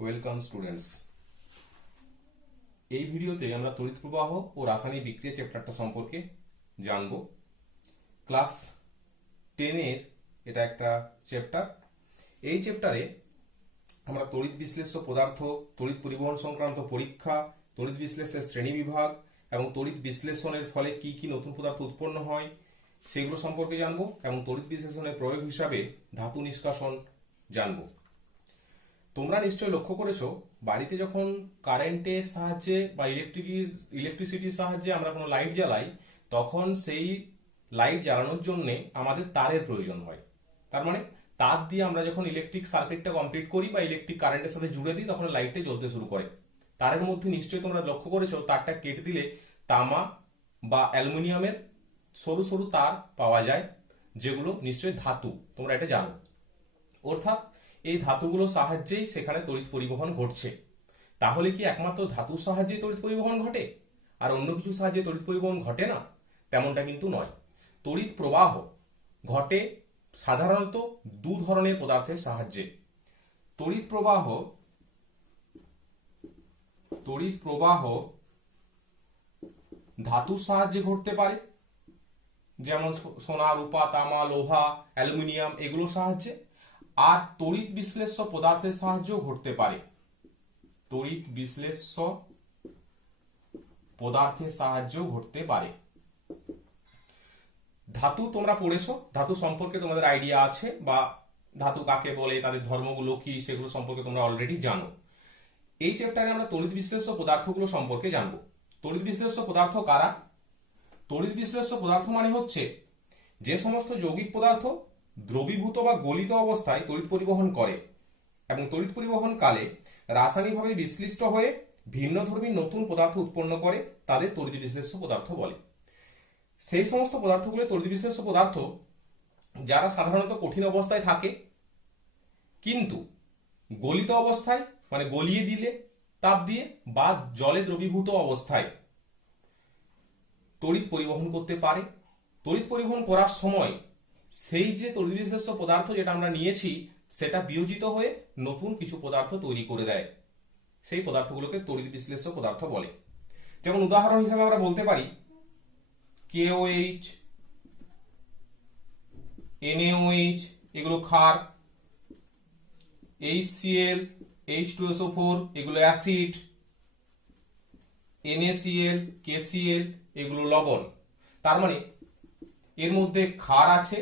Welcome students. এই ভিডিওতে আমরা তড়িৎ প্রবাহ ও রাসায়নিক বিক্রিয়া চ্যাপ্টারটা সম্পর্কে জানব। ক্লাস 10 এর এটা একটা চ্যাপ্টার। এই চ্যাপ্টারে আমরা তড়িৎ বিশ্লেষ্য পদার্থ, তড়িৎ পরিবহন সংক্রান্ত পরীক্ষা, তড়িৎ বিশ্লেষণের শ্রেণীবিভাগ এবং তড়িৎ বিশ্লেষণের ফলে কি কি নতুন পদার্থ উৎপন্ন হয় সেগুলো সম্পর্কে জানবো এবং তড়িৎ বিশ্লেষণের প্রয়োগ হিসাবে ধাতু নিষ্কাশন জানবো। তোমরা নিশ্চয়ই লক্ষ্য করেছো, বাড়িতে যখন কারেন্টের সাহায্যে বা ইলেকট্রিসিটির সাহায্যে আমরা কোনো লাইট জ্বালাই, তখন সেই লাইট জ্বালানোর জন্য আমাদের তারের প্রয়োজন হয়। তার মানে তার দিয়ে আমরা যখন ইলেকট্রিক সার্কিটটা কমপ্লিট করি বা ইলেকট্রিক কারেন্টের সাথে জুড়ে দিই, তখন লাইটটা জ্বলতে শুরু করে। তারের মধ্যে নিশ্চয়ই তোমরা লক্ষ্য করেছো, তারটা কেটে দিলে তামা বা অ্যালুমিনিয়ামের সরু সরু তার পাওয়া যায়, যেগুলো নিশ্চয়ই ধাতু, তোমরা এটা জানো। অর্থাৎ এই ধাতুগুলোর সাহায্যেই সেখানে তড়িৎ পরিবহন ঘটছে। তাহলে কি একমাত্র ধাতুর সাহায্যে তড়িৎ পরিবহন ঘটে আর অন্য কিছু সাহায্যে তড়িৎ পরিবহন ঘটে না? তেমনটা কিন্তু নয়। তড়িৎ প্রবাহ ঘটে সাধারণত দু ধরনের পদার্থের সাহায্যে। তড়িৎ প্রবাহ ধাতুর সাহায্যে ঘটতে পারে, যেমন সোনা, রূপা, তামা, লোহা, অ্যালুমিনিয়াম এগুলোর সাহায্যে। আর তড়িৎ বিশ্লেষ্য পদার্থের সাহায্যেও ঘটতে পারে। তড়িৎ বিশ্লেষ্য পদার্থের সাহায্যেও ঘটতে পারে। ধাতু তোমরা পড়েছো, ধাতু সম্পর্কে তোমাদের আইডিয়া আছে, বা ধাতু কাকে বলে, তাদের ধর্মগুলো কি, সেগুলো সম্পর্কে তোমরা অলরেডি জানো। এই চ্যাপ্টারে আমরা তড়িৎ বিশ্লেষ্য পদার্থগুলো সম্পর্কে জানবো। তড়িৎ বিশ্লেষ্য পদার্থ কারা? তড়িৎ বিশ্লেষ্য পদার্থ মানে হচ্ছে যে সমস্ত যৌগিক পদার্থ দ্রবীভূত বা গলিত অবস্থায় তড়িৎ পরিবহন করে এবং তড়িৎ পরিবহন কালে রাসায়নিকভাবে বিশ্লিষ্ট হয়ে ভিন্নধর্মী নতুন পদার্থ উৎপন্ন করে, তাদের তড়িৎ বিশ্লেষ্য পদার্থ বলে। সেই সমস্ত পদার্থগুলো তড়িৎ বিশ্লেষ্য পদার্থ যারা সাধারণত কঠিন অবস্থায় থাকে, কিন্তু গলিত অবস্থায় মানে গলিয়ে দিলে তাপ দিয়ে বা জলে দ্রবীভূত অবস্থায় তড়িৎ পরিবহন করতে পারে। তড়িৎ পরিবহন করার সময় সেই যে তড়িৎ বিশ্লেষ্য পদার্থ যেটা আমরা নিয়েছি, সেটা বিয়োজিত হয়ে নতুন কিছু পদার্থ তৈরি করে দেয়। সেই পদার্থগুলোকে তড়িৎ বিশ্লেষ্য পদার্থ বলে। যেমন উদাহরণ হিসেবে আমরা বলতে পারি KOH, NaOH এগুলো ক্ষার, HCl, H2SO4 এগুলো অ্যাসিড, NaCl, KCl এগুলো লবণ। তার মানে এর মধ্যে ক্ষার আছে,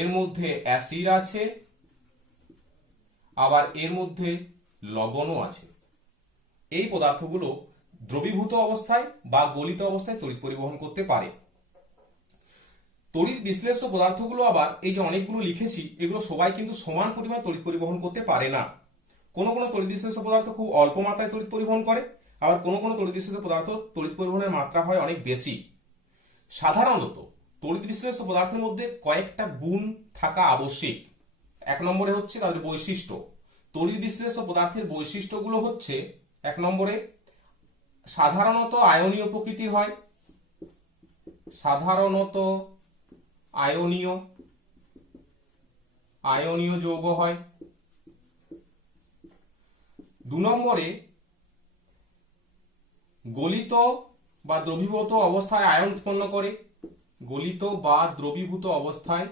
এর মধ্যে অ্যাসিড আছে, আবার এর মধ্যে লবণও আছে। এই পদার্থগুলো দ্রবীভূত অবস্থায় বা গলিত অবস্থায় তড়িৎ পরিবহন করতে পারে। তড়িৎ বিশ্লেষ্য পদার্থগুলো আবার এই যে অনেকগুলো লিখেছি, এগুলো সবাই কিন্তু সমান পরিমাণ তড়িৎ পরিবহন করতে পারে না। কোনো কোনো তড়িৎ বিশ্লেষ্য পদার্থ খুব অল্প মাত্রায় তড়িৎ পরিবহন করে, আবার কোনো কোনো তড়িৎ বিশ্লেষ্য পদার্থ তড়িৎ পরিবহনের মাত্রা হয় অনেক বেশি। সাধারণত তড়িৎ বিশ্লেষ্য পদার্থের মধ্যে কয়েকটা গুণ থাকা আবশ্যিক। এক নম্বরে হচ্ছে তাদের বৈশিষ্ট্য। তড়িৎ বিশ্লেষ্য পদার্থের বৈশিষ্ট্যগুলো হচ্ছে, এক নম্বরে সাধারণত আয়নীয় প্রকৃতির হয়, সাধারণত আয়নীয় যৌগ হয়। দু নম্বরে গলিত বা দ্রবীভূত অবস্থায় আয়ন উৎপন্ন করে। গলিত বা দ্রবীভূত অবস্থায়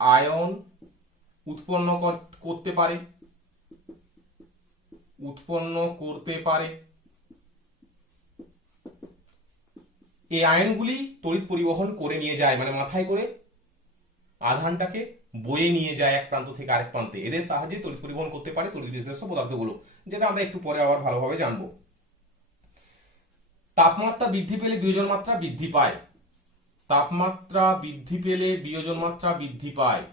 আয়ন উৎপন্ন করতে পারে। এই আয়নগুলি তড়িৎ পরিবহন করে নিয়ে যায়, মানে মাথায় করে আধানটাকে বয়ে নিয়ে যায় এক প্রান্ত থেকে আরেক প্রান্তে। এদের সাহায্যে তড়িৎ পরিবহন করতে পারে তড়িৎ বিশ্লেষ্য পদার্থগুলো, যেটা আমরা একটু পরে আবার ভালোভাবে জানবো। তাপমাত্রা বৃদ্ধি পেলে বিয়োজন মাত্রা বৃদ্ধি পায়। তাপমাত্রা বৃদ্ধি পেলে বিয়োজন মাত্রা বৃদ্ধি পায়।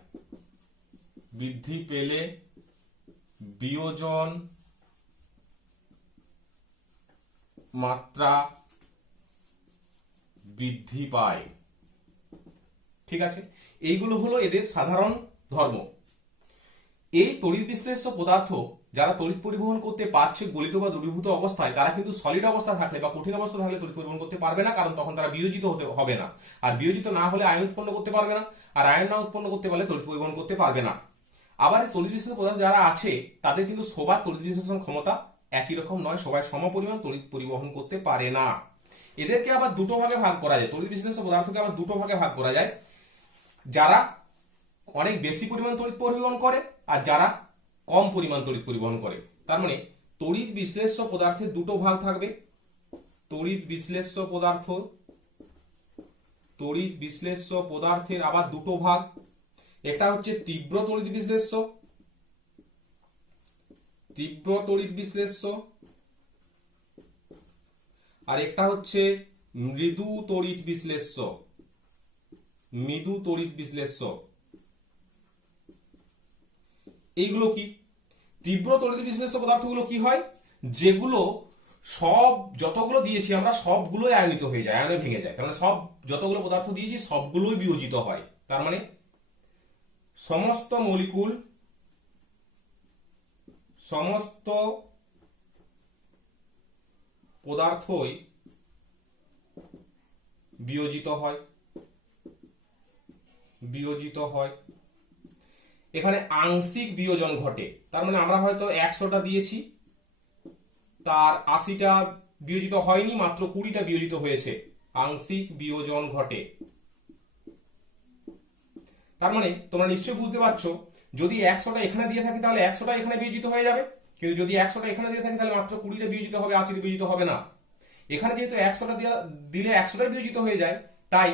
বৃদ্ধি পেলে বিয়োজন মাত্রা বৃদ্ধি পায়। ঠিক আছে, এইগুলো হলো এদের সাধারণ ধর্ম। এই তড়িৎ বিশ্লেষ্য পদার্থ যারা তড়িৎ পরিবহন করতে পারছে গলিত বা দ্রবীভূত অবস্থায়, তারা কিন্তু সলিড অবস্থা থাকলে বা কঠিন অবস্থা থাকলে তড়িৎ পরিবহন করতে পারবে না, কারণ তখন তারা বিয়োজিত হতে হবে না। আর বিয়োজিত না হলে আয়ন উৎপন্ন করতে পারবে না, আর আয়ন না উৎপন্ন করতে পারলে তড়িৎ পরিবহন করতে পারবে না। আবার তড়িৎ বিশ্লেষণ পদার্থ যারা আছে তাদের কিন্তু সবার তড়িৎ বিশ্লেষণ ক্ষমতা একই রকম নয়, সবাই সমপরিমাণ তড়িৎ পরিবহন করতে পারে না। এদেরকে আবার দুটো ভাগে ভাগ করা যায়, তড়িৎ বিশ্লেষণ পদার্থকে আবার দুটো ভাগে ভাগ করা যায়, যারা অনেক বেশি পরিমাণ তড়িৎ পরিবহন করে আর যারা কম পরিমাণ তড়িৎ পরিবহন করে। তার মানে তড়িৎ বিশ্লেষ্য পদার্থের দুটো ভাগ থাকবে। তড়িৎ বিশ্লেষ্য পদার্থের আবার দুটো ভাগ, একটা হচ্ছে তীব্র তড়িৎ বিশ্লেষ্য, আর একটা হচ্ছে মৃদু তড়িৎ বিশ্লেষ্য। এইগুলো কি? তীব্র তড়িৎ বিশ্লেষ্য পদার্থগুলো কি হয়, যেগুলো সব যতগুলো দিয়েছি আমরা সবগুলোই আয়নিত হয়ে যায়, আয়নে ভেঙে যায়। তার মানে সব যতগুলো পদার্থ দিয়েছি সবগুলোই বিয়োজিত হয়। তার মানে সমস্ত পদার্থই বিয়োজিত হয়। এখানে আংশিক বিয়োজন ঘটে। তার মানে আমরা হয়তো 100টা দিয়েছি, তার 80টা বিয়োজিত হয়নি, মাত্র 20টা বিয়োজিত হয়েছে, আংশিক বিয়োজন ঘটে। তার মানে তোমরা নিশ্চয়ই বুঝতে পারছো, যদি 100টা এখানে দিয়ে থাকি তাহলে 100টা এখানে বিয়োজিত হয়ে যাবে, কিন্তু যদি 100টা এখানে দিয়ে থাকি তাহলে মাত্র 20টা বিয়োজিত হবে, 80টা বিয়োজিত হবে না। এখানে যেহেতু 100টা দিলে 100টাই বিয়োজিত হয়ে যায়, তাই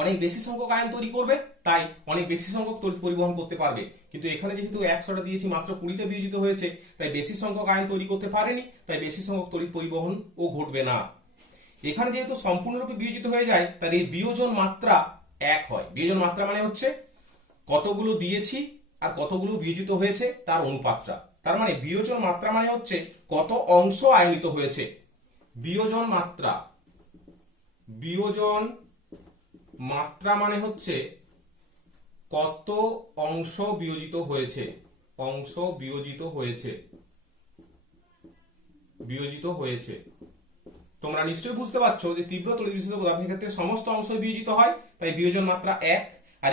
অনেক বেশি সংখ্যক আয়ন তৈরি করবে, তাই অনেক বেশি সংখ্যক তড়িৎ পরিবহন করতে পারবে। কিন্তু এখানে যেহেতু 100টা দিয়েছি, মাত্র 20টা বিয়োজিত হয়েছে, তাই বেশি সংখ্যক আয়ন তৈরি করতে পারেনি, তাই বেশি সংখ্যক তড়িৎ পরিবহন ও ঘটবে না। এখানে যেহেতু সম্পূর্ণরূপে বিয়োজিত হয়ে যায়, তার এই বিয়োজন মাত্রা এক হয়। বিয়োজন মাত্রা মানে হচ্ছে কতগুলো দিয়েছি আর কতগুলো বিয়োজিত হয়েছে তার অনুপাতটা। তার মানে বিয়োজন মাত্রা মানে হচ্ছে কত অংশ আয়নিত হয়েছে। বিয়োজন মাত্রা মানে হচ্ছে কত অংশ বিয়োজিত হয়েছে। তোমরা নিশ্চয়ই বুঝতে পারছো যে তীব্র তড়িৎ বিশ্লেষ্য পদার্থের ক্ষেত্রে সমস্ত অংশ বিয়োজিত হয়, তাই বিয়োজন মাত্রা 1। আর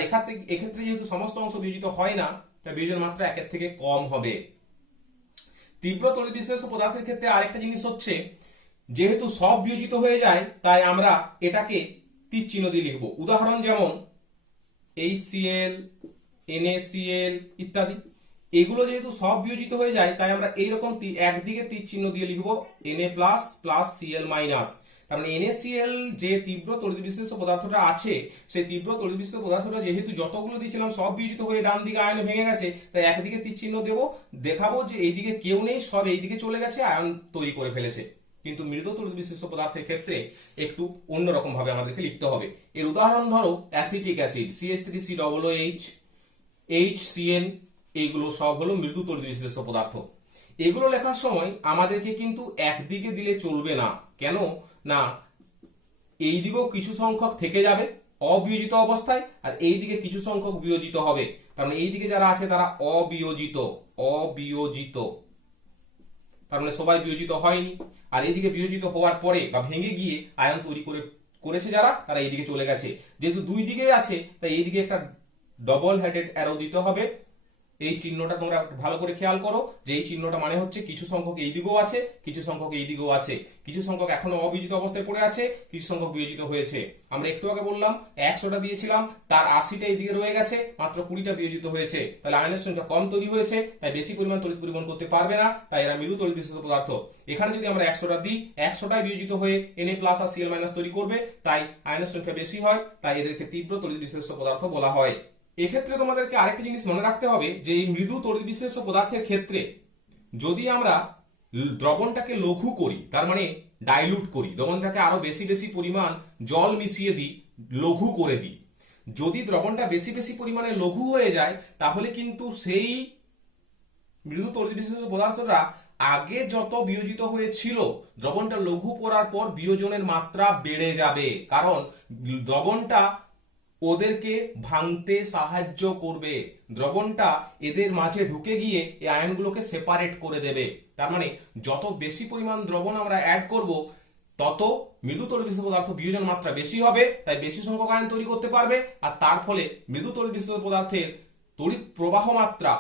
এক্ষেত্রে যেহেতু সমস্ত অংশ বিয়োজিত হয় না, তাই বিয়োজন মাত্রা 1 থেকে কম হবে। তীব্র তড়িৎ বিশ্লেষ্য পদার্থের ক্ষেত্রে আরেকটা জিনিস হচ্ছে, যেহেতু সব বিয়োজিত হয়ে যায়, তাই আমরা এটাকে তীর চিহ্ন দিয়ে লিখব। উদাহরণ যেমন HCl, NaCl ইত্যাদি, এগুলো যেহেতু সব বিয়োজিত হয়ে যায়, তাই আমরা এইরকম একদিকে তীর চিহ্ন দিয়ে লিখব Na++ Cl-। তার মানে NaCl যে তীব্র তড়িৎ বিশ্লেষ্য পদার্থটা আছে, সেই তীব্র তড়িৎ বিশ্লেষ্য পদার্থটা যেহেতু যতগুলো দিয়েছিলাম সব বিয়োজিত হয়ে ডান দিকে আয়নে ভেঙে গেছে, তাই একদিকে তীর চিহ্ন দেবো, দেখাবো যে এইদিকে কেউ নেই, সব এইদিকে চলে গেছে, আয়ন তৈরি করে ফেলেছে। কিন্তু মৃদু তড়িৎ বিশ্লেষ্য পদার্থের ক্ষেত্রে একটু অন্যরকম ভাবে আমাদেরকে লিখতে হবে। এর উদাহরণ ধরো অ্যাসিটিক অ্যাসিড CH3COOH, HCN, এইগুলো সব হলো মৃদু তড়িৎ বিশ্লেষ্য পদার্থ। এগুলো লেখার সময় আমাদেরকে কিন্তু একদিকে দিলে চলবে না। কেন না, এই দিকেও কিছু সংখ্যক থেকে যাবে অবিয়োজিত অবস্থায়, আর এই দিকে কিছু সংখ্যক বিয়োজিত হবে। তার মানে এই দিকে যারা আছে তারা অবিয়োজিত। তার মানে সবাই বিয়োজিত হয়নি, আর এইদিকে বিয়োজিত হওয়ার পরে বা ভেঙে গিয়ে আয়ন তৈরি করেছে যারা, তারা এইদিকে চলে গেছে। যেহেতু দুই দিকে আছে, তাই এইদিকে একটা ডবল হেডেড অ্যারো দিতে হবে। এই চিহ্নটা তোমরা ভালো করে খেয়াল করো, যে এই চিহ্নটা মানে হচ্ছে কিছু সংখ্যক এই দিকেও আছে, কিছু সংখ্যক এই দিকেও আছে, কিছু সংখ্যক এখনো অবিয়োজিত অবস্থায় পড়ে আছে, কিছু সংখ্যক বিয়োজিত হয়েছে। আমরা একটু আগে বললাম 100টা দিয়েছিলাম, তার 80টা এইদিকে রয়ে গেছে, মাত্র 20টা বিয়োজিত হয়েছে, তাহলে আয়নের সংখ্যা কম তৈরি হয়েছে, তাই বেশি পরিমাণ তড়িৎ পরিবহন করতে পারবে না, তাই এরা মৃদু তড়িৎ বিশ্লেষ্য পদার্থ। এখানে যদি আমরা 100টা দিই, 100টাই বিয়োজিত হয়ে Na+ আর Cl- তৈরি করবে, তাই আয়নের সংখ্যা বেশি হয়, তাই এদেরকে তীব্র তড়িৎ বিশ্লেষ্য পদার্থ বলা হয়। এক্ষেত্রে তোমাদেরকে আরেকটা জিনিস মনে রাখতে হবে, যে এই মৃদু তড়িৎ বিশ্লেষ্য পদার্থের ক্ষেত্রে যদি আমরা দ্রবণটাকে লঘু করি, তার মানে ডাইলুট করি, দ্রবণটাকে আরো বেশি বেশি পরিমাণ জল মিশিয়ে দিই, লঘু করে দিই, যদি দ্রবণটা বেশি বেশি পরিমাণে লঘু হয়ে যায়, তাহলে কিন্তু সেই মৃদু তড়িৎ বিশ্লেষ্য পদার্থটা আগে যত বিয়োজিত হয়েছিল, দ্রবণটা লঘু করার পর বিয়োজনের মাত্রা বেড়ে যাবে, কারণ দ্রবণটা ওদেরকে ভাঙতে সাহায্য করবে। দ্রবণটা এদের মাঝে ঢুকে গিয়ে এই আয়নগুলোকে সেপারেট করে দেবে। তার মানে যত বেশি পরিমাণ দ্রবণ আমরা অ্যাড করব তত মৃদু তড়িৎ বিশিষ্ট পদার্থ বিয়োজন মাত্রা বেশি হবে, তাই বেশি সংখ্যক আয়ন তৈরি করতে পারবে, আর তার ফলে মৃদু তড়িৎ বিশিষ্ট পদার্থের তড়িৎ প্রবাহ মাত্রা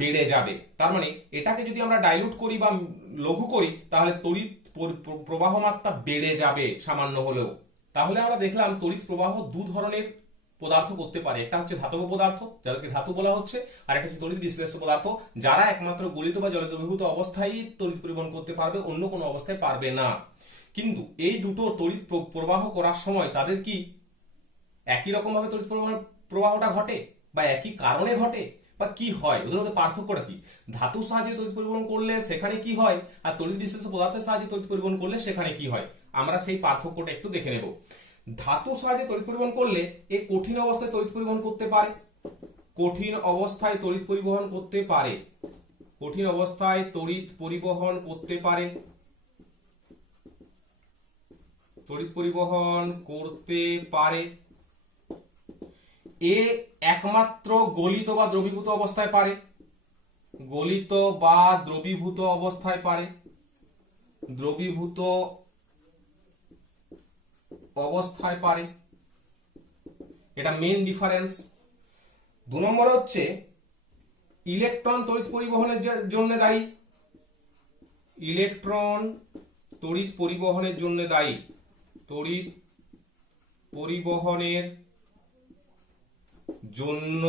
বেড়ে যাবে। তার মানে এটাকে যদি আমরা ডাইলুট করি বা লঘু করি তাহলে তড়িৎ প্রবাহ মাত্রা বেড়ে যাবে সামান্য হলেও। তাহলে আমরা দেখলাম তড়িৎ প্রবাহ দু ধরনের পদার্থ করতে পারে, একটা হচ্ছে ধাতব পদার্থ যাদেরকে ধাতু বলা হচ্ছে, আর একটা হচ্ছে তড়িৎ বিশ্লেষ্য পদার্থ যারা একমাত্র গলিত বা জলে দ্রবীভূত অবস্থায় তড়িৎ পরিবহন করতে পারবে, অন্য কোনো অবস্থায় পারবে না। কিন্তু এই দুটো তড়িৎ প্রবাহ করার সময় তাদের কি একই রকম ভাবে তড়িৎ প্রবাহটা ঘটে বা একই কারণে ঘটে বা কি হয়, ওদের মধ্যে পার্থক্যটা কি? ধাতুর সাহায্যে তড়িৎ পরিবহন করলে সেখানে কি হয়, আর তড়িৎ বিশ্লেষ্য পদার্থের সাহায্যে তড়িৎ পরিবহন করলে সেখানে কি হয়, আমরা সেই পার্থক্যটা একটু দেখে নেব। ধাতুর সাহায্যে তড়িৎ পরিবহন করলে এ কঠিন অবস্থায় তড়িৎ পরিবহন করতে পারে, কঠিন অবস্থায় তড়িৎ পরিবহন করতে পারে, কঠিন অবস্থায় তড়িৎ পরিবহন করতে পারে, তড়িৎ পরিবহন করতে পারে। এ একমাত্র গলিত বা দ্রবীভূত অবস্থায় পারে, গলিত বা দ্রবীভূত অবস্থায় পারে, দ্রবীভূত অবস্থায় পারে, এটা মেইন ডিফারেন্স। 2 নম্বর হচ্ছে ইলেকট্রন তড়িৎ পরিবহনের জন্য দায়ী, ইলেকট্রন তড়িৎ পরিবহনের জন্য দায়ী, তড়িৎ পরিবহনের জন্য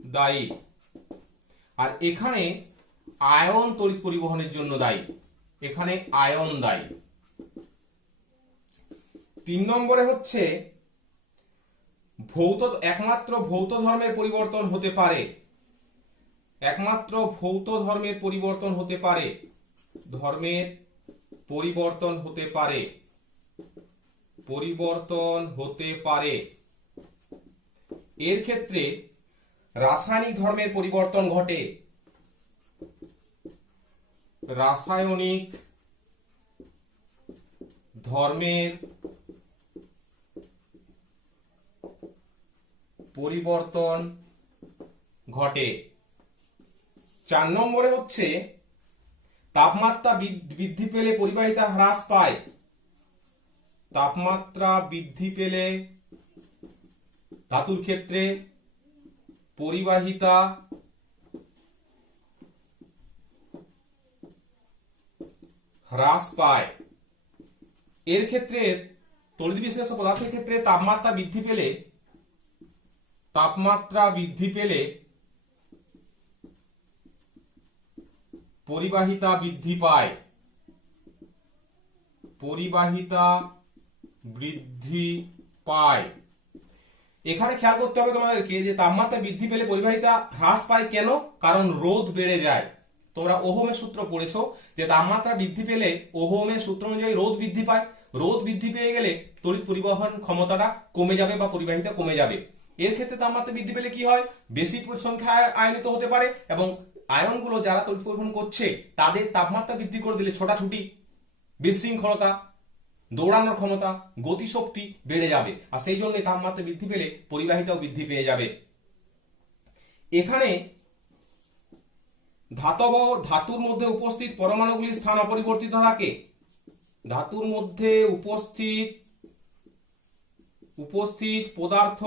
দায়ী। আর এখানে আয়ন তড়িৎ পরিবহনের জন্য দায়ী, এখানে আয়ন দায়ী। 3 নম্বরে হচ্ছে একমাত্র ভৌত ধর্মের পরিবর্তন হতে পারে, একমাত্র ভৌত ধর্মের পরিবর্তন হতে পারে, ধর্মের পরিবর্তন হতে পারে, পরিবর্তন হতে পারে। এর ক্ষেত্রে রাসায়নিক ধর্মের পরিবর্তন ঘটে, রাসায়নিক ধর্মের পরিবর্তন ঘটে। 4 নম্বরে হচ্ছে তাপমাত্রা বৃদ্ধি পেলে পরিবাহিতা হ্রাস পায়, তাপমাত্রা বৃদ্ধি পেলে ধাতুর ক্ষেত্রে পরিবাহিতা হ্রাস পায়। এর ক্ষেত্রে তড়িৎ বিশ্লেষ্য পদার্থের ক্ষেত্রে তাপমাত্রা বৃদ্ধি পেলে, তাপমাত্রা বৃদ্ধি পেলে পরিবাহিতা বৃদ্ধি পায়, পরিবাহিতা বৃদ্ধি পায়। এখানে খেয়াল করতে হবে তোমাদেরকে যে তাপমাত্রা বৃদ্ধি পেলে পরিবাহিতা হ্রাস পায় কেন? কারণ রোধ বেড়ে যায়। তোমরা ওহমের সূত্র পড়েছো যে তাপমাত্রা বৃদ্ধি পেলে ওহমের সূত্র অনুযায়ী রোধ বৃদ্ধি পায়, রোধ বৃদ্ধি পেয়ে গেলে তড়িৎ পরিবহন ক্ষমতাটা কমে যাবে বা পরিবাহিতা কমে যাবে। এর ক্ষেত্রে তাপমাত্রা বৃদ্ধি পেলে কি হয়, বেশি সংখ্যায় আয়নিত হতে পারে এবং আয়নগুলো যারা তড়িৎ পরিবহন করছে তাদের তাপমাত্রা বৃদ্ধি করে দিলে ছোটাছুটি, বিশৃঙ্খলতা, দৌড়ানোর ক্ষমতা, গতিশক্তি বেড়ে যাবে, আর সেই জন্য তাপমাত্রা বৃদ্ধি পেলে পরিবাহিতাও বৃদ্ধি পেয়ে যাবে। এখানে ধাতুর মধ্যে উপস্থিত পরমাণুগুলির স্থান অপরিবর্তিত থাকে, ধাতুর মধ্যে উপস্থিত পদার্থ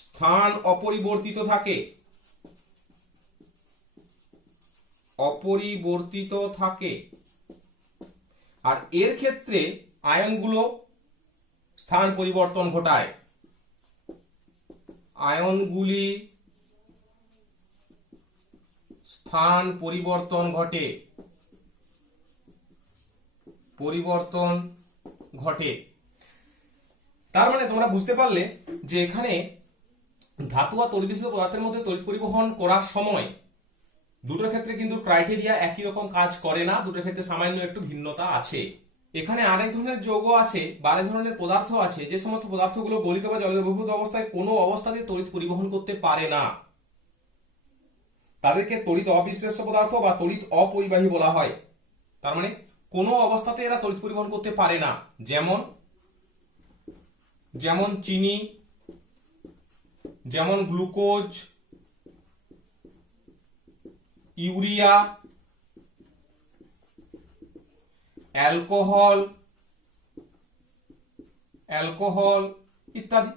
স্থান অপরিবর্তিত থাকে, অপরিবর্তিত থাকে। আর এর ক্ষেত্রে আয়নগুলো স্থান পরিবর্তন ঘটায়, আয়নগুলি স্থান পরিবর্তন ঘটে, পরিবর্তন ঘটে। তার মানে তোমরা বুঝতে পারলে যে এখানে ধাতু আর তড়িৎ বিশ্লেষ্য পদার্থের মধ্যে তড়িৎ পরিবহন করার সময় দুটোর ক্ষেত্রে কিন্তু ক্রাইটেরিয়া একই রকম কাজ করে না, দুটোর ক্ষেত্রে সামান্য একটু ভিন্নতা আছে। এখানে আরেক ধরনের যৌগ আছে বা আরেক ধরনের পদার্থ আছে যে সমস্ত পদার্থগুলো গলিত বা জলে দ্রবীভূত অবস্থায় কোনো অবস্থাতে তড়িৎ পরিবহন করতে পারে না, তাদেরকে তড়িৎ অবিশ্লেষ্য পদার্থ বা তড়িৎ অপরিবাহী বলা হয়। তার মানে কোনো অবস্থাতে এরা তড়িৎ পরিবহন করতে পারে না। যেমন যেমন চিনি, যেমন গ্লুকোজ, ইউরিয়া, অ্যালকোহল ইত্যাদি।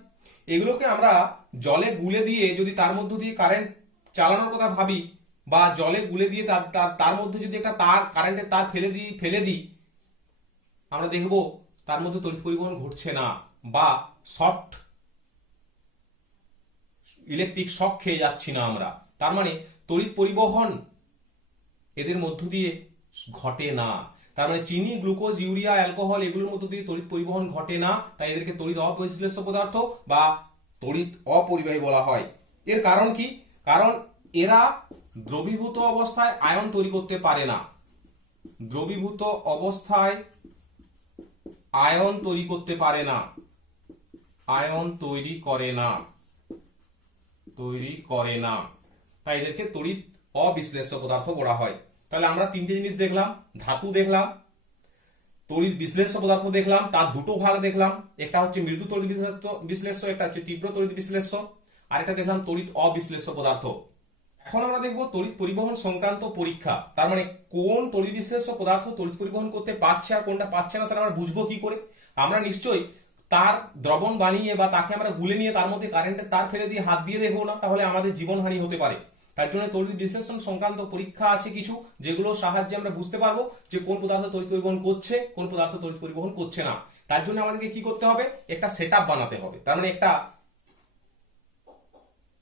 এগুলোকে আমরা জলে গুলে দিয়ে যদি তার মধ্য দিয়ে কারেন্ট চালানোর কথা ভাবি, বা জলে গুলে দিয়ে তার মধ্যে যদি একটা কারেন্টের তার ফেলে দিই, আমরা দেখব তার মধ্যে তড়িৎ পরিবহন ঘটছে না, বা সফট ইলেকট্রিক শক খেয়ে যাচ্ছি না আমরা। তার মানে তড়িৎ পরিবহন এদের মধ্য দিয়ে ঘটে না। তার মানে চিনি, গ্লুকোজ, ইউরিয়া, অ্যালকোহল এগুলোর মধ্য দিয়ে তড়িৎ পরিবহন ঘটে না, তাই এদেরকে তড়িৎ অবিশ্লেষ্য পদার্থ বা তড়িৎ অপরিবাহী বলা হয়। এর কারণ কি? কারণ এরা দ্রবীভূত অবস্থায় আয়ন তৈরি করতে পারে না। দ্রবীভূত অবস্থায় আয়ন তৈরি করতে পারে না, আয়ন তৈরি করে না, তাই এদেরকে তড়িৎ অবিশ্লেষ্য পদার্থ বলা হয়। তাহলে আমরা তিনটে জিনিস দেখলাম, ধাতু দেখলাম, তড়িৎ বিশ্লেষ্য পদার্থ দেখলাম, তার দুটো ভাগ দেখলাম, একটা হচ্ছে মৃদু তড়িৎ বিশ্লেষ্য, একটা হচ্ছে তীব্র তড়িৎ বিশ্লেষ্য, আর একটা দেখলাম তড়িৎ অবিশ্লেষ্য পদার্থ। এখন আমরা দেখব তড়িৎ পরিবহন সংক্রান্ত পরীক্ষা। তার মানে কোন তড়িৎ বিশ্লেষ্য পদার্থ তড়িৎ পরিবহন করতে পারছে আর কোনটা পাচ্ছে না, সেটা আমরা বুঝবো কি করে? আমরা নিশ্চয়ই তার দ্রবণ বানিয়ে বা তাকে আমরা গুলে নিয়ে তার মধ্যে কারেন্টের তার ফেলে দিয়ে হাত দিয়ে দেখবো না, তাহলে আমাদের জীবনহানি হতে পারে। তার জন্য তড়িৎ বিশ্লেষণ সংক্রান্ত পরীক্ষা আছে কিছু, যেগুলো সাহায্যে আমরা বুঝতে পারবো যে কোন পদার্থ তড়িৎ পরিবহন করছে, কোন পদার্থ তড়িৎ পরিবহন করছে না। তার জন্য আমাদেরকে কি করতে হবে? একটা সেটআপ বানাতে হবে। তার মানে একটা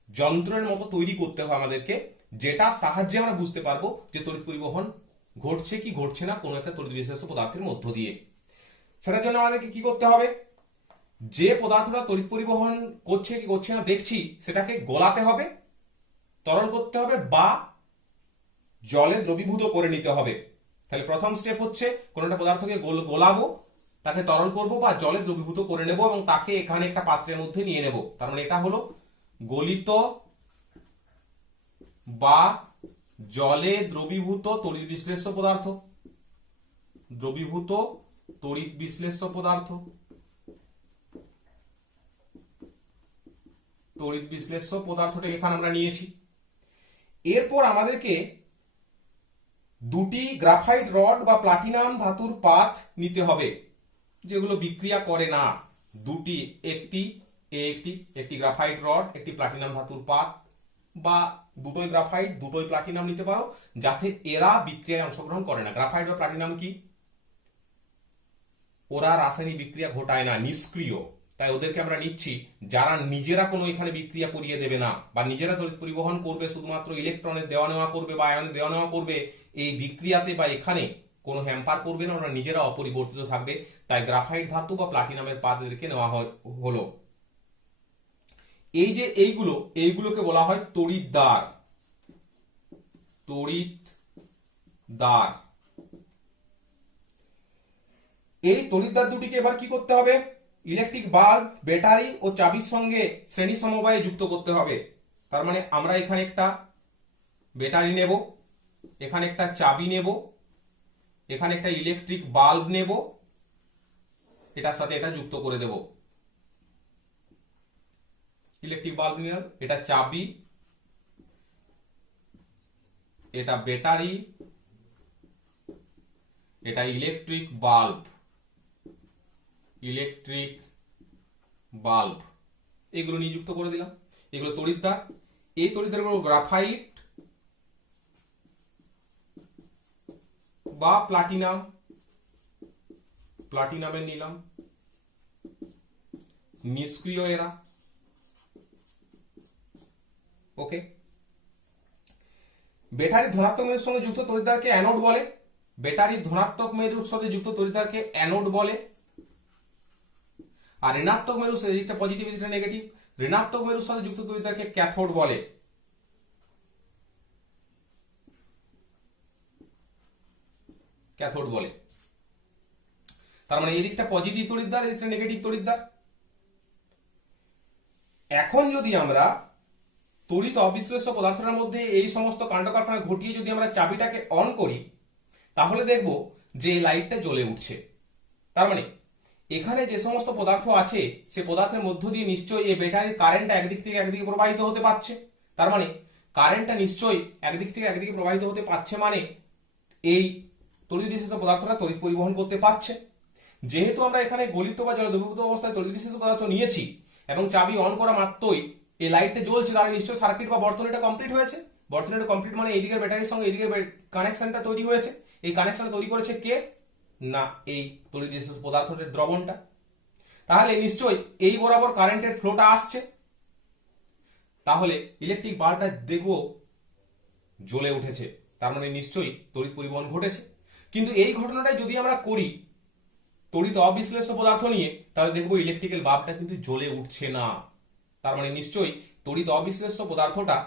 যন্ত্রের মতো তৈরি করতে হবে আমাদেরকে, যেটা সাহায্যে আমরা বুঝতে পারবো যে তড়িৎ পরিবহন ঘটছে কি ঘটছে না কোন একটা তড়িৎ বিশ্লেষ্য পদার্থের মধ্য দিয়ে। সেটার জন্য আমাদেরকে কি করতে হবে? যে পদার্থটা তড়িৎ পরিবহন করছে কি করছে না দেখছি, সেটাকে গলাতে হবে, তরল করতে হবে, বা জলে দ্রবীভূত করে নিতে হবে। তাহলে প্রথম স্টেপ হচ্ছে কোন একটা পদার্থকে গোলাবো, তাকে তরল করব বা জলে দ্রবীভূত করে নেব এবং তাকে এখানে একটা পাত্রের মধ্যে নিয়ে নেব। তার মানে এটা হলো গলিত বা জলে দ্রবীভূত তড়িৎ বিশ্লেষ্য পদার্থ। দ্রবীভূত তড়িৎ বিশ্লেষ্য পদার্থ, তড়িৎ বিশ্লেষ্য পদার্থটা এখানে আমরা নিয়েছি। এরপর আমাদেরকে দুটি গ্রাফাইট রড বা প্লাটিনাম ধাতুর পাত নিতে হবে, যেগুলো বিক্রিয়া করে না। দুটি, একটি গ্রাফাইট রড, একটি প্লাটিনাম ধাতুর পাত, বা দুটোই গ্রাফাইট দুটোই প্লাটিনাম নিতে পারো, যাতে এরা বিক্রিয়ায় অংশগ্রহণ করে না। গ্রাফাইট বা প্লাটিনাম কি? ওরা রাসায়নিক বিক্রিয়া ঘটায় না, নিষ্ক্রিয়। তাই ওদেরকে আমরা নিচ্ছি, যারা নিজেরা কোনো এখানে বিক্রিয়া করিয়ে দেবে না, বা নিজেরা তড়িৎ পরিবহন করবে, শুধুমাত্র ইলেকট্রনের দেওয়া নেওয়া করবে বা আয়নের দেওয়া নেওয়া করবে, এই বিক্রিয়াতে বা এখানে কোনো হ্যাম্পার করবে না, ওরা নিজেরা অপরিবর্তিত থাকবে। তাই গ্রাফাইট ধাতু বা প্লাটিনামের পাতদেরকে নেওয়া হলো। এই যে এইগুলোকে বলা হয় তড়িৎদ্বার। তড়িৎদ্বার। এই তড়িৎদ্বার দুটিকে এবার কি করতে হবে? ইলেকট্রিক বাল্ব, ব্যাটারি ও চাবির সঙ্গে শ্রেণী সমবায়ে যুক্ত করতে হবে। তার মানে আমরা এখানে একটা ব্যাটারি নেব, এখানে একটা চাবি নেব, এখানে একটা ইলেকট্রিক বাল্ব নেব, এটার সাথে এটা যুক্ত করে দেব। ইলেকট্রিক বাল্ব নিলাম, এটা চাবি, এটা ব্যাটারি, এটা ইলেকট্রিক বাল্ব। এগুলো নিয়ে যুক্ত করে দিলাম। এগুলো তড়িৎদ্বার। এই তড়িৎদ্বারগুলো গ্রাফাইট বা প্লাটিনামের নিলাম, নিষ্ক্রিয় এরা। ওকে। ব্যাটারির ধনাত্মক মেরুর সঙ্গে যুক্ত তড়িৎদ্বারকে অ্যানোড বলে। ব্যাটারির ধনাত্মক মেরুর সাথে যুক্ত তড়িৎদ্বারকে অ্যানোড বলে। আর ঋণাত্মক মেরুর সাথে, এদিকটা পজিটিভ এদিকটা নেগেটিভ, ঋণাত্মক মেরুর সাথে যুক্ত তড়িৎদ্বারকে ক্যাথোড বলে। ক্যাথোড বলে। তার মানে এদিকটা পজিটিভ তড়িৎদ্বার, এদিকটা নেগেটিভ তড়িৎদ্বার। এখন যদি আমরা তড়িৎ অবিশ্লেষ্য পদার্থের মধ্যে এই সমস্ত কাণ্ডকারখানা ঘটিয়ে যদি আমরা চাবিটাকে অন করি, তাহলে দেখব যে লাইটটা জ্বলে উঠছে। তার মানে এখানে যে সমস্ত পদার্থ আছে সে পদার্থের মধ্য দিয়ে নিশ্চয়ই এই ব্যাটারির কারেন্টটা একদিক থেকে একদিকে প্রবাহিত হতে পারছে। তার মানে কারেন্টটা নিশ্চয়ই একদিক থেকে একদিকে প্রবাহিত হতে পারছে, মানে এই তড়িৎ বিশিষ্ট পদার্থটা তড়িৎ পরিবহন করতে পারছে। যেহেতু আমরা এখানে গলিত বা জলে দ্রবীভূত অবস্থায় তড়িৎ বিশিষ্ট পদার্থ নিয়েছি এবং চাবি অন করা মাত্রই এই লাইটটা জ্বলছে, তাহলে নিশ্চয়ই সার্কিট বা বর্তনীটা কমপ্লিট হয়েছে। বর্তনীটা কমপ্লিট মানে এইদিকের ব্যাটারির সঙ্গে এইদিকের কানেকশনটা তৈরি হয়েছে। এই কানেকশনটা তৈরি করেছে কে? না, এই তড়িৎ বিশিষ্ট পদার্থের দ্রবণটা। তাহলে নিশ্চয়ই এই বরাবর কারেন্টের ফ্লোটা আসছে, তাহলে ইলেকট্রিক বাল্বটা দেখবো জ্বলে উঠেছে, তার মানে নিশ্চয়ই তড়িৎ পরিবহন ঘটেছে। কিন্তু এই ঘটনাটাই যদি আমরা করি তড়িৎ অবিশ্লেষ্য পদার্থ নিয়ে, তাহলে দেখবো ইলেকট্রিক্যাল বাল্বটা কিন্তু জ্বলে উঠছে না। তার মানে নিশ্চয়ই তড়িৎ অবিশ্লেষ্য পদার্থটা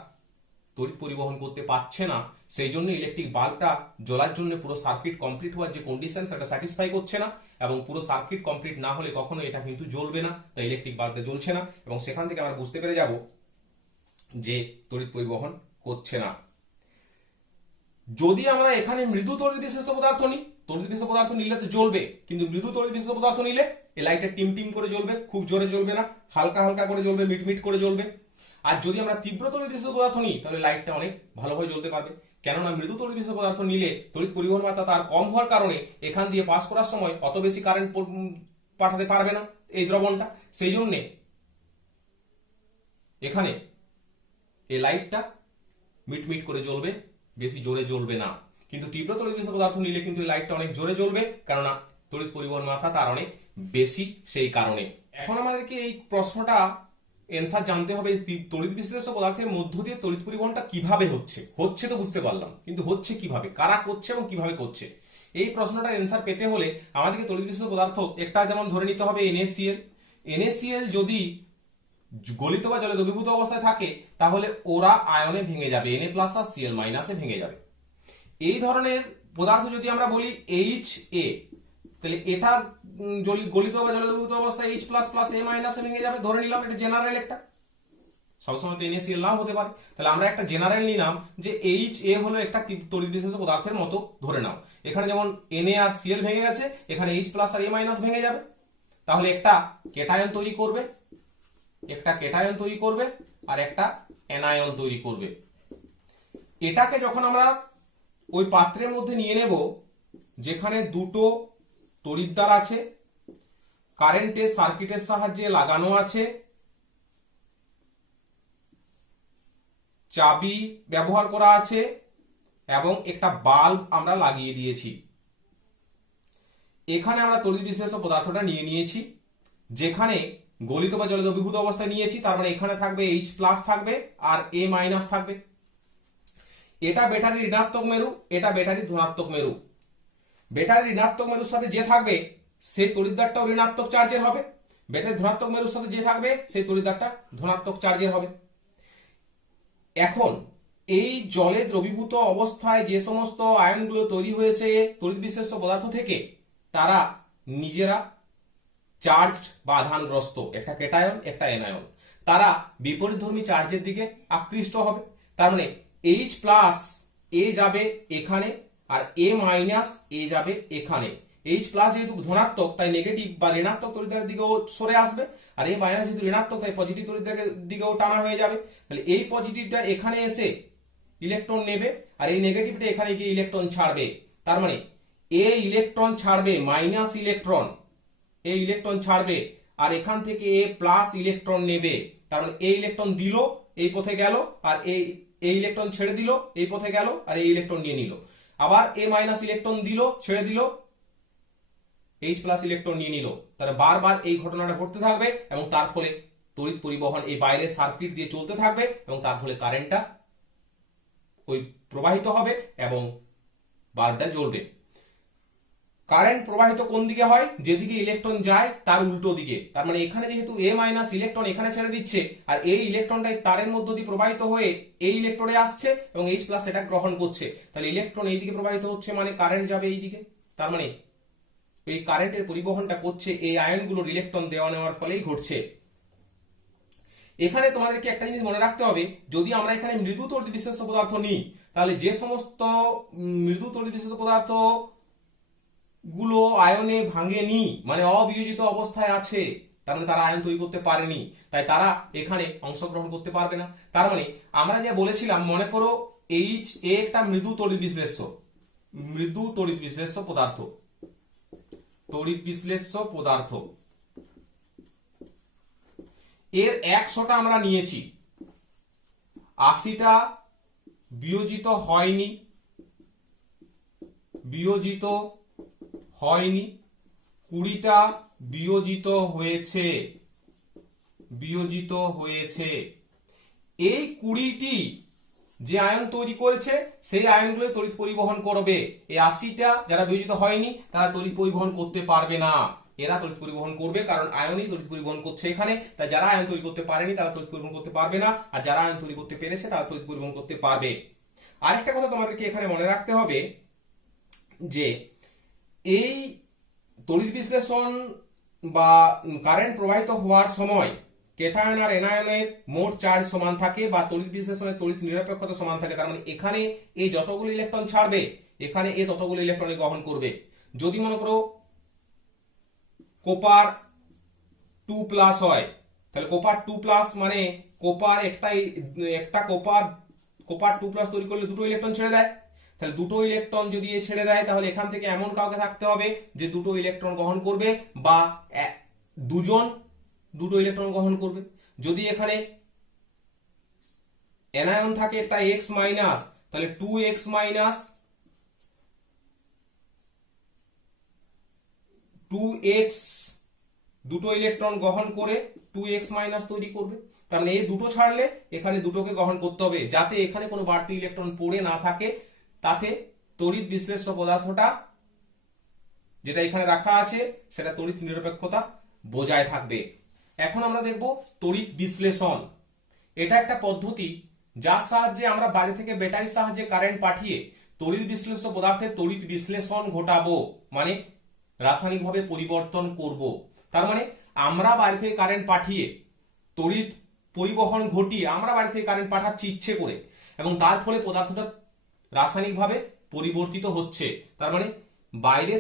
তড়িৎ পরিবহন করতে পারছে না, সেই জন্য ইলেকট্রিক বাল্বটা জ্বলার জন্য পুরো সার্কিট কমপ্লিট হওয়ার যে কন্ডিশন সেটা স্যাটিসফাই করছে না, এবং পুরো সার্কিট কমপ্লিট না হলে কখনো এটা কিন্তু জ্বলবে না, তাই ইলেকট্রিক বাল্বটা জ্বলছে না। এবং সেখান থেকে আমরা বুঝতে পেরে যাব যে তড়িৎ পরিবহন করছে না। যদি আমরা এখানে মৃদু তড়িৎ বিশিষ্ট পদার্থ নিই, তড়িৎ বিশিষ্ট পদার্থ নিলে তো জ্বলবে, কিন্তু মৃদু তড়িৎ বিশিষ্ট পদার্থ নিলে এই লাইটটা টিম টিম করে জ্বলবে, খুব জোরে জ্বলবে না, হালকা হালকা করে জ্বলবে, মিটমিট করে জ্বলবে। আর যদি আমরা তীব্র তড়িৎ বিশিষ্ট পদার্থ নিই, তাহলে লাইটটা অনেক ভালোভাবে জ্বলতে পারবে। কেননা মৃদু তড়িৎ বিশিষ্ট পদার্থ নিলে তড়িৎ পরিবহন মাত্রা তার কম হওয়ার কারণে এখান দিয়ে পাস করার সময় অত বেশি কারেন্ট পাঠাতে পারবে না এই দ্রবণটা, সেই জন্যে এখানে এই লাইটটা মিটমিট করে জ্বলবে, বেশি জোরে জ্বলবে না। কিন্তু তীব্র তড়িৎ বিশিষ্ট পদার্থ নিলে কিন্তু এই লাইটটা অনেক জোরে জ্বলবে, কেননা তড়িৎ পরিবহন মাত্রা তার অনেক বেশি, সেই কারণে। এখন আমাদেরকে এই প্রশ্নটা এনসার জানতে হবে, তড়িৎ বিশ্লেষ্য পদার্থের মধ্য দিয়ে তড়িৎ পরিবহনটা কিভাবে হচ্ছে। হচ্ছে তো বুঝতে পারলাম, কিন্তু হচ্ছে কিভাবে, কারা করছে এবং কিভাবে করছে। এই প্রশ্নটার এনসার পেতে হলে আমাদেরকে তড়িৎ বিশ্লেষ্য পদার্থ একটা যেমন ধরে নিতে হবে NaCl। NaCl যদি গলিত বা জলে দ্রবীভূত অবস্থায় থাকে, তাহলে ওরা আয়নে ভেঙে যাবে, Na প্লাস আর Cl মাইনাসে ভেঙে যাবে। এই ধরনের পদার্থ যদি আমরা বলি Ha, তাহলে এটা গলিত বা জলে দ্রবীভূত অবস্থায় H প্লাস প্লাস A মাইনাসে ভেঙে যাবে। ধরে নিলাম এটা জেনারেল, একটা সবসময় তো NaCl নাও হতে পারে, তাহলে আমরা একটা জেনারেল নিলাম যে Ha হলো একটা তড়িৎ বিশিষ্ট পদার্থের মতো ধরে নাও। এখানে যেমন Na আর Cl ভেঙে গেছে, এখানে H প্লাস আর A মাইনাস ভেঙে যাবে, তাহলে একটা কেটায়ন তৈরি করবে, একটা কেটায়ন তৈরি করবে আর একটা অ্যানায়ন তৈরি করবে। এটাকে যখন আমরা ওই পাত্রের মধ্যে নিয়ে নেব যেখানে দুটো তড়িৎদ্বার আছে, কারেন্টের সার্কিটের সাহায্যে লাগানো আছে, চাবি ব্যবহার করা আছে এবং একটা বাল্ব আমরা লাগিয়ে দিয়েছি। এখানে আমরা তড়িৎ বিশ্লেষ্য পদার্থটা নিয়ে নিয়েছি, যেখানে গলিত বা জলে দ্রবীভূত অবস্থায় নিয়েছি, তার মানে এখানে থাকবে H প্লাস থাকবে আর A মাইনাস থাকবে। এটা ব্যাটারির ঋণাত্মক মেরু, এটা ব্যাটারির ধনাত্মক মেরু। ব্যাটারির ঋণাত্মক মেরুর সাথে যে থাকবে সেই তড়িৎদ্বারটাও ঋণাত্মক চার্জের হবে, ব্যাটারির ধনাত্মক মেরুর সাথে যে থাকবে সেই তড়িৎদ্বারটা ধনাত্মক চার্জের হবে। এখন এই জলে দ্রবীভূত অবস্থায় যে সমস্ত আয়নগুলো তৈরি হয়েছে তড়িৎ বিশ্লেষ্য পদার্থ থেকে, তারা নিজেরা চার্জ বা আধানগ্রস্ত, একটা কেটায়ন একটা অ্যানায়ন, তারা বিপরীতধর্মী চার্জের দিকে আকৃষ্ট হবে। তার মানে H প্লাস A যাবে এখানে আর A মাইনাস A যাবে এখানে। H প্লাস যেহেতু ধনাত্মক তাই নেগেটিভ বা ঋণাত্মক তড়িৎদ্বারের দিকেও সরে আসবে, আর A মাইনাস যেহেতু ঋণাত্মক তাই পজিটিভ তড়িৎদ্বারের দিকেও টানা হয়ে যাবে। তাহলে এই পজিটিভটা এখানে এসে ইলেকট্রন নেবে আর এই নেগেটিভটা এখানে গিয়ে ইলেকট্রন ছাড়বে। তার মানে A ইলেকট্রন ছাড়বে, মাইনাস ইলেকট্রন A ইলেকট্রন ছাড়বে আর এখান থেকে A প্লাস ইলেকট্রন নেবে। তার মানে A ইলেকট্রন দিল এই পথে গেল, আর A ইলেকট্রন ছেড়ে দিল এই পথে গেল, আর এই ইলেকট্রন নিয়ে নিল। আবার A মাইনাস ইলেকট্রন দিল, ছেড়ে দিল, H প্লাস ইলেকট্রন নিয়ে নিল। তাহলে বারবার এই ঘটনাটা ঘটতে থাকবে এবং তার ফলে তড়িৎ পরিবহন এই বাইরের সার্কিট দিয়ে চলতে থাকবে এবং তার ফলে কারেন্টটা ওই প্রবাহিত হবে এবং বাল্বটা জ্বলবে। কারেন্ট প্রবাহিত কোন দিকে হয়? যেদিকে ইলেকট্রন যায় তার উল্টো দিকে। তার মানে এখানে যেহেতু A মাইনাস ইলেকট্রন এখানে ছেড়ে দিচ্ছে আর এই ইলেকট্রনটাই তারের মধ্য দিয়ে প্রবাহিত হয়ে এই ইলেকট্রনে আসছে এবং H প্লাস এটা গ্রহণ করছে, তাহলে ইলেকট্রন এই দিকে প্রবাহিত হচ্ছে মানে কারেন্ট যাবে এই দিকে। তার মানে এই কারেন্টের পরিবহনটা করছে এই আয়নগুলোর ইলেকট্রন দেওয়া নেওয়ার ফলেই ঘটছে। এখানে তোমাদেরকে একটা জিনিস মনে রাখতে হবে, যদি আমরা এখানে মৃদু তড়িৎ বিশ্লেষ্য পদার্থ নিই, তাহলে যে সমস্ত মৃদু তড়িৎ বিশ্লেষ্য পদার্থ গুলো আয়নে ভাঙেনি, মানে অবিয়োজিত অবস্থায় আছে, তার মানে তারা আয়ন তৈরি করতে পারেনি, তাই তারা এখানে অংশগ্রহণ করতে পারবে না। তার মানে আমরা যা বলেছিলাম, মনে করো এইচ এ একটা মৃদু তড়িৎ বিশ্লেষ্য, মৃদু তড়িৎ বিশ্লেষ্য পদার্থ, তড়িৎ বিশ্লেষ্য পদার্থ, এর 100টা আমরা নিয়েছি, 80টা বিয়োজিত হয়নি, বিয়োজিত হয়নি, 20টা বিয়োজিত হয়েছে, বিয়োজিত হয়েছে। এই 20টি যে আয়ন তৈরি করেছে সেই আয়নগুলো তড়িৎ পরিবহন করবে। এই 80টা যারা বিয়োজিত হয়নি তারা তড়িৎ পরিবহন করতে পারবে না, এরা তড়িৎ পরিবহন করবে, কারণ আয়নই তড়িৎ পরিবহন করছে এখানে। তাই যারা আয়ন তৈরি করতে পারেনি তারা তড়িৎ পরিবহন করতে পারবে না, আর যারা আয়ন তৈরি করতে পেরেছে তারা তড়িৎ পরিবহন করতে পারবে। আরেকটা কথা তোমাদেরকে এখানে মনে রাখতে হবে যে এই তড়িৎ বিশ্লেষণ বা কারেন্ট প্রবাহিত হওয়ার সময় ক্যাথায়ন আর এনায়নের মোট চার্জ সমান থাকে, বা তড়িৎ বিশ্লেষণের তড়িৎ নিরপেক্ষতা সমান থাকে। তার মানে এখানে এ যতগুলো ইলেকট্রন ছাড়বে এখানে এ ততগুলো ইলেকট্রন গ্রহণ করবে। যদি মনে করো কোপার 2+ হয়, তাহলে কোপার 2+ মানে কোপার একটা কোপার 2+ তৈরি করলে দুটো ইলেকট্রন ছেড়ে দেয়, তাহলে দুটো ইলেকট্রন যদি ছেড়ে দেয় তাহলে এখান থেকে এমন কাউকে থাকতে হবে যে দুটো ইলেকট্রন গ্রহণ করবে, বা দুজন দুটো ইলেকট্রন গ্রহণ করবে। যদি এখানে অ্যানায়ন থাকে একটা x মাইনাস, তাহলে 2x মাইনাস 2x দুটো ইলেকট্রন গ্রহণ করে 2x মাইনাস তৈরি করবে। তার মানে এই দুটো ছাড়লে এখানে দুটোকে গ্রহণ করতে হবে, যাতে এখানে কোনো বাড়তি ইলেকট্রন পড়ে না থাকে, তাতে তড়িৎ বিশ্লেষ্য পদার্থটা যেটা এখানে রাখা আছে সেটা তড়িৎ নিরপেক্ষতা বজায় থাকবে। এখন আমরা দেখব তড়িৎ বিশ্লেষণ। এটা একটা পদ্ধতি যার সাহায্যে আমরা বাইরে থেকে ব্যাটারির সাহায্যে কারেন্ট পাঠিয়ে তড়িৎ বিশ্লেষ্য পদার্থের তড়িৎ বিশ্লেষণ ঘটাবো, মানে রাসায়নিকভাবে পরিবর্তন করব। তার মানে আমরা বাইরে থেকে কারেন্ট পাঠিয়ে তড়িৎ পরিবহন ঘটিয়ে আমরা বাইরে থেকে কারেন্ট পাঠাচ্ছি ইচ্ছে করে, এবং তার ফলে পদার্থটা রাসায়নিকভাবে পরিবর্তিত হচ্ছে। তার মানে বাইরে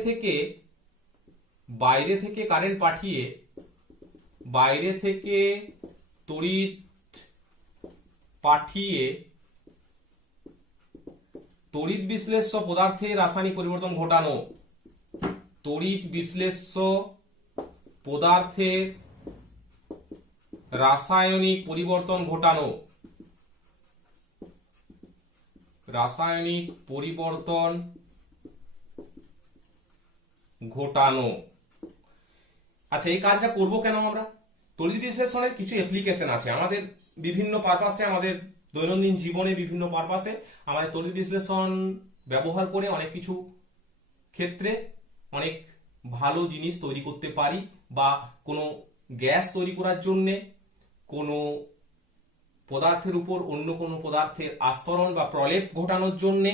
থেকে কারেন্ট পাঠিয়ে, বাইরে থেকে তড়িৎ পাঠিয়ে তড়িৎ বিশ্লেষ্য পদার্থের রাসায়নিক পরিবর্তন ঘটানো, তড়িৎ বিশ্লেষ্য পদার্থের রাসায়নিক পরিবর্তন ঘটানো, রাসায়নিক পরিবর্তন ঘটানো। আচ্ছা, এই কাজটা করব কেন আমরা? তড়িৎ বিশ্লেষণের কিছু অ্যাপ্লিকেশন আছে আমাদের বিভিন্ন পারপাসে, আমাদের দৈনন্দিন জীবনে বিভিন্ন পারপাসে আমাদের তড়িৎ বিশ্লেষণ ব্যবহার করে অনেক কিছু ক্ষেত্রে অনেক ভালো জিনিস তৈরি করতে পারি, বা কোনো গ্যাস তৈরি করার জন্য, কোনো পদার্থের উপর অন্য কোনো পদার্থের আস্তরণ বা প্রলেপ ঘটানোর জন্য,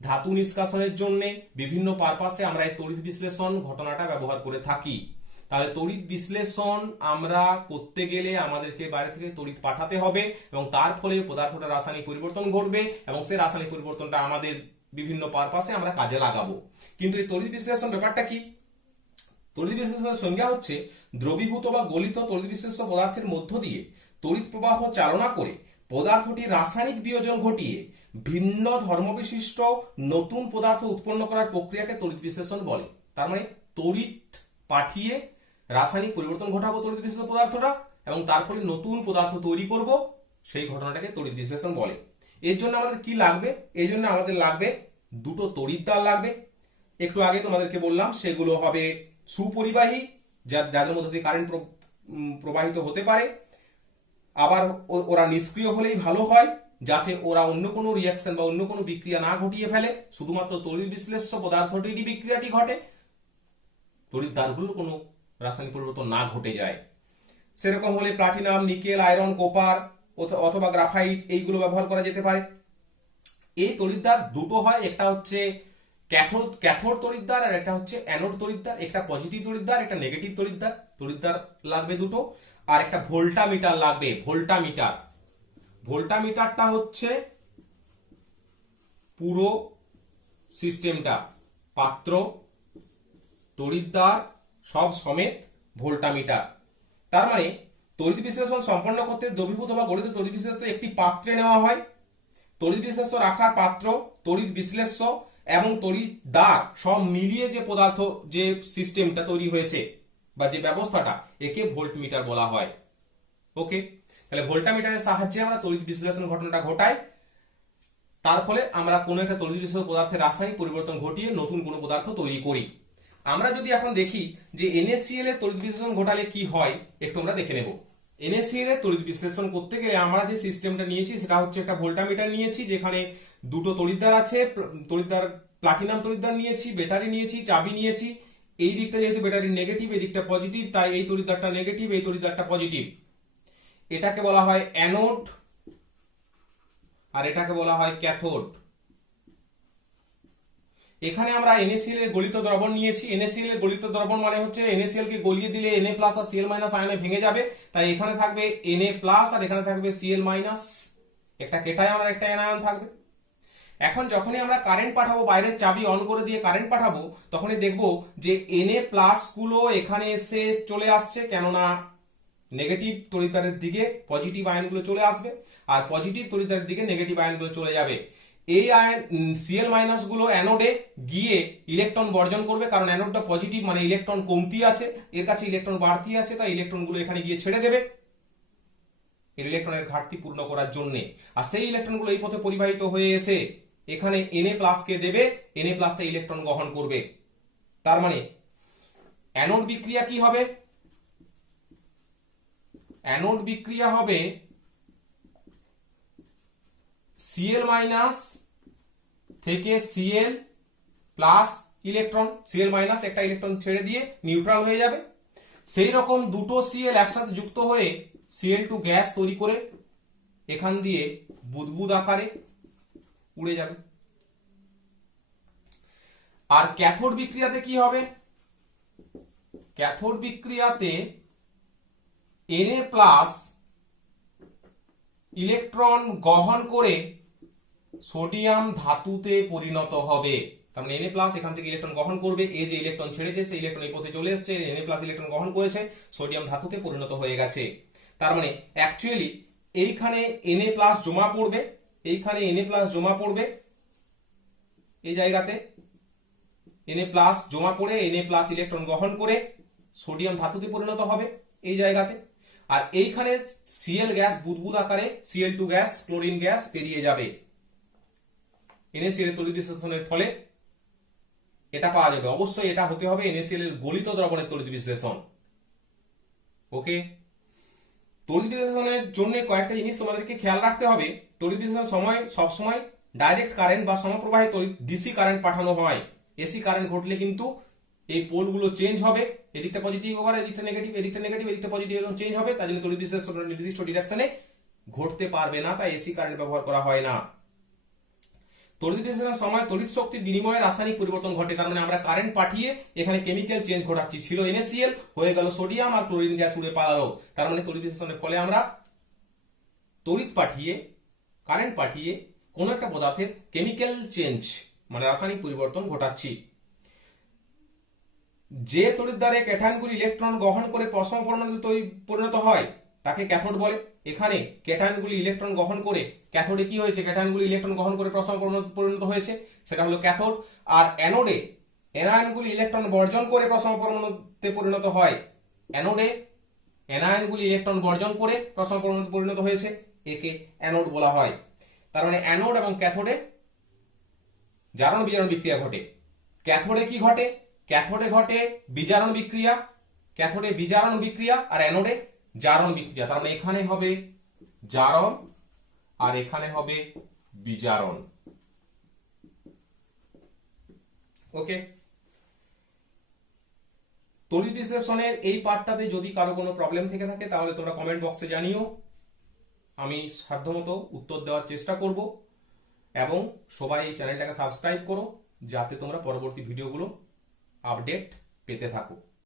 ধাতু নিষ্কাশনের জন্য বিভিন্ন পারপাসে আমরা এই তড়িৎ বিশ্লেষণ ঘটনাটা ব্যবহার করে থাকি। তাহলে তড়িৎ বিশ্লেষণ আমরা করতে গেলে আমাদেরকে বাইরে থেকে তড়িৎ পাঠাতে হবে, এবং তার ফলে পদার্থটা রাসায়নিক পরিবর্তন ঘটবে, এবং সেই রাসায়নিক পরিবর্তনটা আমাদের বিভিন্ন পারপাসে আমরা কাজে লাগাবো। কিন্তু এই তড়িৎ বিশ্লেষণ ব্যাপারটা কি? তড়িৎ বিশ্লেষণের সংজ্ঞা হচ্ছে দ্রবীভূত বা গলিত তড়িৎ বিশ্লেষ্য পদার্থের মধ্য দিয়ে তড়িৎ প্রবাহ চালনা করে পদার্থটি রাসায়নিক বিয়োজন ঘটিয়ে ভিন্ন ধর্মবিশিষ্ট নতুন পদার্থ উৎপন্ন করার প্রক্রিয়াকে তড়িৎ বিশ্লেষণ বলে। তার মানে তড়িৎ পাঠিয়ে রাসায়নিক পরিবর্তন ঘটাবো তড়িৎ বিশ্লেষ্য পদার্থটা, এবং তার ফলে নতুন পদার্থ তৈরি করব, সেই ঘটনাটাকে তড়িৎ বিশ্লেষণ বলে। এর জন্য আমাদের কি লাগবে? এই জন্য আমাদের লাগবে দুটো তড়িৎদ্বার লাগবে। একটু আগে তোমাদেরকে বললাম সেগুলো হবে সুপরিবাহী, যাদের মধ্যে দিয়ে কারেন্ট প্রবাহিত হতে পারে, আবার ওরা নিষ্ক্রিয় হলেই ভালো হয়, যাতে ওরা অন্য কোনো রিয়াকশন বা অন্য কোনো বিক্রিয়া না ঘটিয়ে ফেলে, শুধুমাত্র তড়িৎ বিশ্লেষ্য পদার্থটিরই বিক্রিয়াটি ঘটে, তড়িৎদ্বারগুলোর কোনো রাসায়নিক পরিবর্তন না ঘটে যায়। সেরকম হলে প্লাটিনাম, নিকেল, আয়রন, কপার অথবা গ্রাফাইট এইগুলো ব্যবহার করা যেতে পারে। এই তড়িৎদ্বার দুটো হয়, একটা হচ্ছে ক্যাথোড তড়িৎদ্বার আর একটা হচ্ছে অ্যানোড তড়িৎদ্বার। একটা পজিটিভ তড়িৎদ্বার, একটা নেগেটিভ তড়িৎদ্বার। তড়িৎদ্বার লাগবে দুটো, আর একটা ভোল্টামিটার লাগবে। ভোল্টামিটারটা হচ্ছে পুরো সিস্টেমটা, পাত্র, তড়িৎদ্বার সব সমেত ভোল্টামিটার। তার মানে তড়িৎ বিশ্লেষণ সম্পন্ন করতে দ্রবীভূত বা গলিত তড়িৎ বিশ্লেষ্য একটি পাত্রে নেওয়া হয়। তড়িৎ বিশ্লেষ্য রাখার পাত্র, তড়িৎ বিশ্লেষ্য এবং তড়িৎদ্বার সব মিলিয়ে যে পদার্থ, যে সিস্টেমটা তৈরি হয়েছে বা যে ব্যবস্থাটা, একে ভোল্টমিটার বলা হয়। ওকে, তাহলে ভোল্টামিটারের সাহায্যে আমরা তড়িৎ বিশ্লেষণ ঘটনাটা ঘটাই। তার ফলে আমরা কোনো একটা তড়িৎ বিশ্লেষ্য পদার্থের রাসায়নিক পরিবর্তন ঘটিয়ে নতুন কোনো পদার্থ তৈরি করি। আমরা যদি এখন দেখি যে NaCl এর তড়িৎ বিশ্লেষণ ঘটালে কি হয়, একটু আমরা দেখে নেব। NaCl এর তড়িৎ বিশ্লেষণ করতে গেলে আমরা যে সিস্টেমটা নিয়েছি সেটা হচ্ছে একটা ভোল্টামিটার নিয়েছি, যেখানে দুটো তড়িৎদ্বার আছে, তড়িৎদ্বার প্লাটিনাম তড়িৎদ্বার নিয়েছি, ব্যাটারি নিয়েছি, চাবি নিয়েছি। এই দিকটা যেহেতু ব্যাটারি নেগেটিভ, এই দিকটা পজিটিভ, তাই এই তড়িৎদ্বারটা নেগেটিভ, এই তড়িৎদ্বারটা পজিটিভ। এটাকে বলা হয় অ্যানোড আর এটাকে বলা হয় ক্যাথোড। এখানে আমরা NaCl এর গলিত দ্রবণ নিয়েছি। NaCl এর গলিত দ্রবণ মানে হচ্ছে NaCl কে গলিয়ে দিলে Na+ আর Cl- আয়নে ভেঙে যাবে, তাই এখানে থাকবে Na+ আর এখানে থাকবে Cl-, একটা কেটায়ন আর একটা অ্যানায়ন থাকবে। এখন যখনই আমরা কারেন্ট পাঠাবো, বাইরের চাবি অন করে দিয়ে কারেন্ট পাঠাবো, তখনই দেখবো যে Na+ গুলো এখানে এসে চলে আসছে, কেননা নেগেটিভ তড়িৎদ্বারের দিকে পজিটিভ আয়নগুলো চলে আসবে আর পজিটিভ তড়িৎদ্বারের দিকে নেগেটিভ আয়নগুলো চলে যাবে। এই আয়ন Cl- গুলো অ্যানোডে গিয়ে ইলেকট্রন বর্জন করবে, কারণ অ্যানোডটা পজিটিভ মানে ইলেকট্রন কমতি আছে, এর কাছে ইলেকট্রন বাড়তি আছে, তাই ইলেকট্রনগুলো এখানে গিয়ে ছেড়ে দেবে এর ইলেকট্রনের ঘাটতি পূর্ণ করার জন্য। আর সেই ইলেকট্রনগুলো এই পথে পরিবাহিত হয়ে এসে এখানে Na+ কে দেবে, Na+ ইলেকট্রন গ্রহণ করবে। তার মানে অ্যানোড বিক্রিয়া কি হবে? অ্যানোড বিক্রিয়া হবে Cl- থেকে Cl+ ইলেকট্রন, Cl- একটা ইলেকট্রন ছেড়ে দিয়ে নিউট্রাল হয়ে যাবে। সেই রকম দুটো Cl একসাথে যুক্ত হয়ে Cl2 গ্যাস তৈরি করে এখান দিয়ে বুদবুদ আকারে উড়ে যাবে। আর ক্যাথোড বিক্রিয়াতে কি হবে? ক্যাথোড বিক্রিয়াতে Na+ ইলেকট্রন গ্রহণ করে সোডিয়াম ধাতুতে পরিণত হবে। তার মানে Na+ এখান থেকে ইলেকট্রন গ্রহণ করবে, এই যে ইলেকট্রন ছেড়েছে সেই ইলেকট্রন এই পথে চলে এসেছে, Na+ ইলেকট্রন গ্রহণ করেছে, সোডিয়াম ধাতুতে পরিণত হয়ে গেছে। তার মানে অ্যাকচুয়ালি এইখানে Na+ জমা পড়বে, এইখানে Na+ জমা পড়বে, এই জায়গাতে Na+ জমা পড়ে Na+ ইলেকট্রন গ্রহণ করে সোডিয়াম ধাতুতে পরিণত হবে এই জায়গাতে। আর এইখানে Cl গ্যাস বুদবুদ আকারে Cl2 গ্যাস, ক্লোরিন গ্যাস বেরিয়ে যাবে। NaCl এর তড়িৎ বিশ্লেষণের ফলে এটা পাওয়া যাবে। অবশ্যই এটা হতে হবে NaCl এর গলিত দ্রবণের তড়িৎ বিশ্লেষণ। ওকে, তড়িৎ বিশ্লেষণের জন্য কয়েকটা জিনিস তোমাদেরকে খেয়াল রাখতে হবে। তড়িৎ বিশ্লেষণের সময় সবসময় ডাইরেক্ট কারেন্ট বা সমপ্রবাহে তড়িৎ ডিসি কারেন্ট পাঠানো হয়। এসি কারেন্ট ঘটলে কিন্তু এই পোলগুলো চেঞ্জ হবে, এদিকটা পজিটিভ ওভার, এদিকটা নেগেটিভ, এদিকটা নেগেটিভ, এদিকটা পজিটিভ, এরকম চেঞ্জ হবে। তার জন্য তড়িৎ বিশ্লেষণ নির্দিষ্ট ডিরেকশনে ঘটতে পারবে না, তাই এসি কারেন্ট ব্যবহার করা হয় না। তড়িৎ বিশ্লেষণের সময় তড়িৎ শক্তির বিনিময়ে রাসায়নিক পরিবর্তন ঘটে। তার মানে আমরা কারেন্ট পাঠিয়ে এখানে কেমিক্যাল চেঞ্জ ঘটাচ্ছি। ছিল NaCl, হয়ে গেল সোডিয়াম, আর ক্লোরিন গ্যাস উড়ে পালালো। তার মানে তড়িৎ বিশ্লেষণের ফলে আমরা তড়িৎ পাঠিয়ে, কারেন্ট পাঠিয়ে কোনো একটা পদার্থের কেমিক্যাল চেঞ্জ মানে রাসায়নিক পরিবর্তন ঘটাচ্ছি। যে তড়িৎদ্বারে ক্যাটায়নগুলি ইলেকট্রন গ্রহণ করে পরস্পর পরিণত হয় তাকে ক্যাথোড বলে। এখানে ক্যাটায়নগুলি ইলেকট্রন গ্রহণ করে, ক্যাথোডে কি হয়েছে, ক্যাটায়নগুলি ইলেকট্রন গ্রহণ করে পরস্পর পরিণত হয়েছে, সেটা হলো ক্যাথোড। আর অ্যানোডে অ্যানায়নগুলি ইলেকট্রন বর্জন করে পরস্পর পরিণত হয়। অ্যানোডে অ্যানায়নগুলি ইলেকট্রন বর্জন করে পরস্পর পরিণত হয়েছে, একে অ্যানোড বলা হয়। তার মানে অ্যানোড এবং ক্যাথোডে জারণ বিজারণ বিক্রিয়া ঘটে। ক্যাথোডে কি ঘটে? ক্যাথোডে ঘটে বিজারণ বিক্রিয়া, ক্যাথোডে বিজারণ বিক্রিয়া, আর অ্যানোডে জারণ বিক্রিয়া। তার মানে এখানে হবে জারণ আর এখানে হবে বিজারণ। ওকে, তড়িৎ বিশ্লেষণের এই পার্টটাতে যদি কারো কোনো প্রবলেম থেকে থাকে তাহলে তোমরা কমেন্ট বক্সে জানিও, আমি সাধ্যমতো উত্তর দেওয়ার চেষ্টা করব। এবং সবাই এই চ্যানেলটাকে সাবস্ক্রাইব করো যাতে তোমরা পরবর্তী ভিডিওগুলো আপডেট পেতে থাকো।